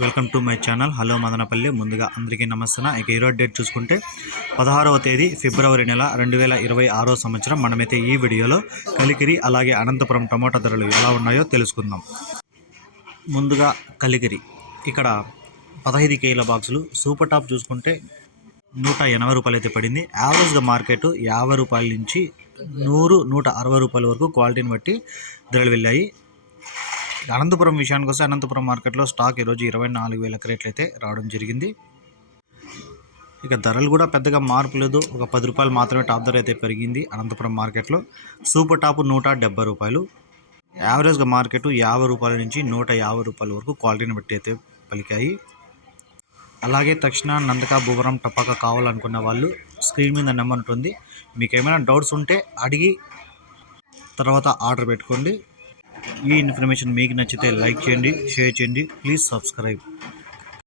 Welcome to my channel. Hello Madanapalle. ముందుగా అందరికీ నమస్తే. ఇక ఈరోజు డేట్ చూసుకుంటే 16వ తేదీ ఫిబ్రవరి నెల 2026 సంవత్సరం. మనమైతే ఈ వీడియోలో కలికిరి అలాగే అనంతపురం టమోటా ధరలు ఎలా ఉన్నాయో తెలుసుకుందాం. ముందుగా కలికిరి ఇక్కడ 15 కేజీల బాక్సులు సూపర్ టాప్ చూసుకుంటే 180 రూపాయలు అయితే పడింది. యావరేజ్గా మార్కెట్ 50 రూపాయల నుంచి 100-160 రూపాయల వరకు క్వాలిటీని బట్టి ధరలు వెళ్ళాయి. అనంతపురం విషయానికి వస్తే అనంతపురం మార్కెట్లో స్టాక్ ఈరోజు 24,000 క్రేట్లు అయితే రావడం జరిగింది. ఇక ధరలు కూడా పెద్దగా మార్పు లేదు, ఒక 10 రూపాయలు మాత్రమే టాప్ ధర అయితే పెరిగింది అనంతపురం మార్కెట్లో. సూపర్ టాప్ 170 రూపాయలు, యావరేజ్గా మార్కెట్ 50 రూపాయల నుంచి 150 రూపాయల వరకు క్వాలిటీని బట్టి అయితే పలికాయి. అలాగే తక్షణ నందక భూవరం టపాకా కావాలనుకున్న వాళ్ళు స్క్రీన్ మీద నెంబర్ ఉంటుంది, మీకు ఏమైనా డౌట్స్ ఉంటే అడిగి తర్వాత ఆర్డర్ పెట్టుకోండి. ఈ ఇన్ఫర్మేషన్ మీకు నచ్చితే లైక్ చేయండి, షేర్ చేయండి, ప్లీజ్ సబ్స్క్రైబ్.